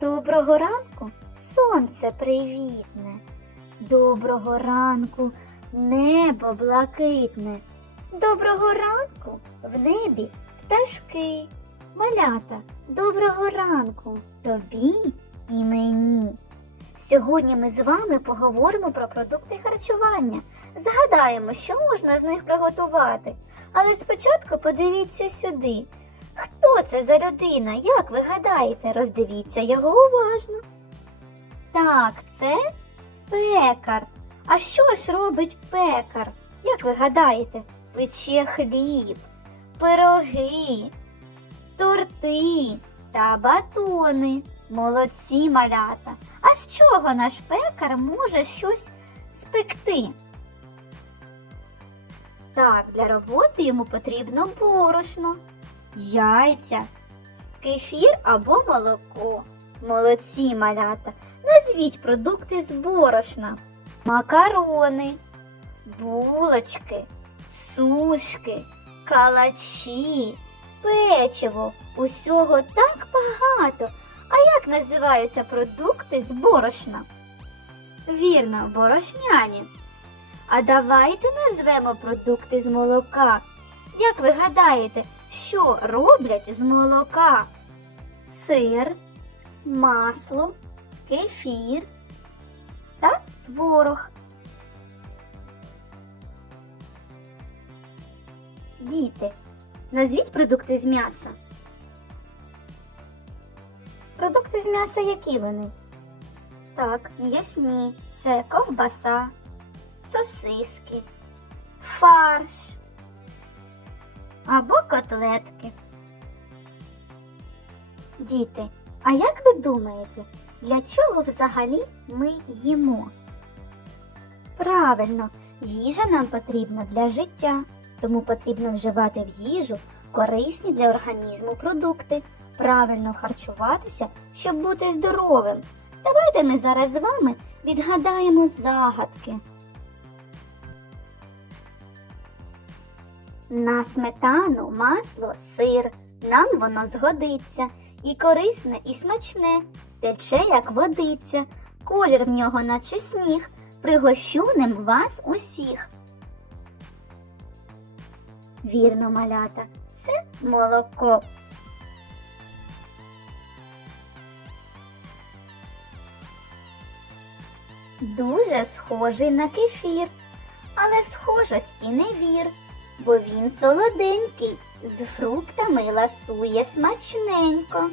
Доброго ранку, сонце привітне. Доброго ранку, небо блакитне. Доброго ранку в небі пташки. Малята, доброго ранку тобі і мені. Сьогодні ми з вами поговоримо про продукти харчування. Згадаємо, що можна з них приготувати. Але спочатку подивіться сюди. Хто це за людина? Як ви гадаєте? Роздивіться його уважно. Так, це пекар. А що ж робить пекар? Як ви гадаєте? Пече хліб, пироги, торти та батони. Молодці малята. А з чого наш пекар може щось спекти? Так, для роботи йому потрібно борошно, яйця, кефір або молоко. Молодці малята. Назвіть продукти з борошна, макарони, булочки, сушки, калачі, печиво. Усього так багато. А як називаються продукти з борошна? Вірно, борошняні. А давайте назвемо продукти з молока. Як ви гадаєте, що роблять з молока? Сир, масло, кефір та творог. Діти, назвіть продукти з м'яса. Продукти з м'яса які вони? Так, м'ясні. Це ковбаса, сосиски, фарш або котлетки. Діти, а як ви думаєте, для чого взагалі ми їмо? Правильно, їжа нам потрібна для життя, тому потрібно вживати в їжу корисні для організму продукти, правильно харчуватися, щоб бути здоровим. Давайте ми зараз з вами відгадаємо загадки. На сметану, масло, сир, нам воно згодиться, і корисне, і смачне, тече, як водиця, колір в нього наче сніг, пригощу ним вас усіх. Вірно, малята, це молоко. Дуже схожий на кефір, але схожості не вір, бо він солоденький, з фруктами ласує смачненько.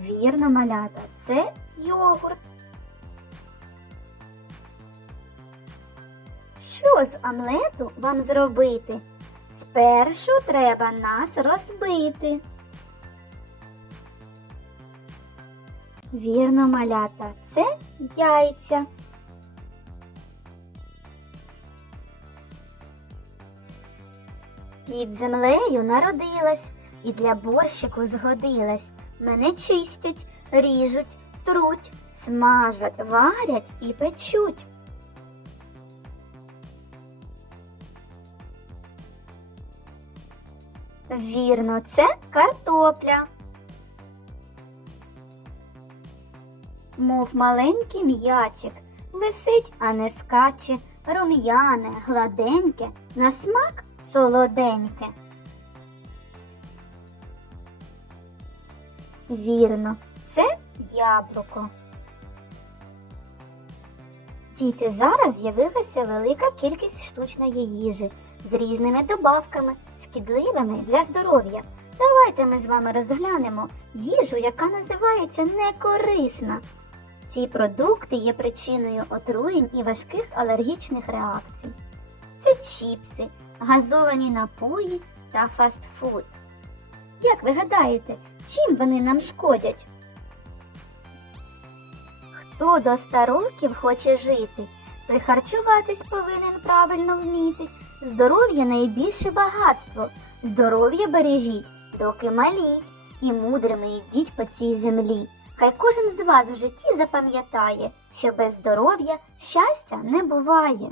Вірно, малята, це йогурт. Що з омлету вам зробити? Спершу треба нас розбити. Вірно, малята, це яйця. Під землею народилась і для борщику згодилась. Мене чистять, ріжуть, труть, смажать, варять і печуть. Вірно, це картопля. Мов маленький м'ячик, висить, а не скаче, рум'яне, гладеньке, на смак солоденьке. Вірно, це яблуко. Діти, зараз з'явилася велика кількість штучної їжі з різними добавками, шкідливими для здоров'я. Давайте ми з вами розглянемо їжу, яка називається некорисна. Ці продукти є причиною отруєнь і важких алергічних реакцій. Це чіпси, газовані напої та фастфуд. Як ви гадаєте, чим вони нам шкодять? Хто до 100 років хоче жити, той харчуватись повинен правильно вміти. Здоров'я найбільше багатство. Здоров'я бережіть, доки малі, і мудрими йдіть по цій землі. Хай кожен з вас в житті запам'ятає, що без здоров'я щастя не буває.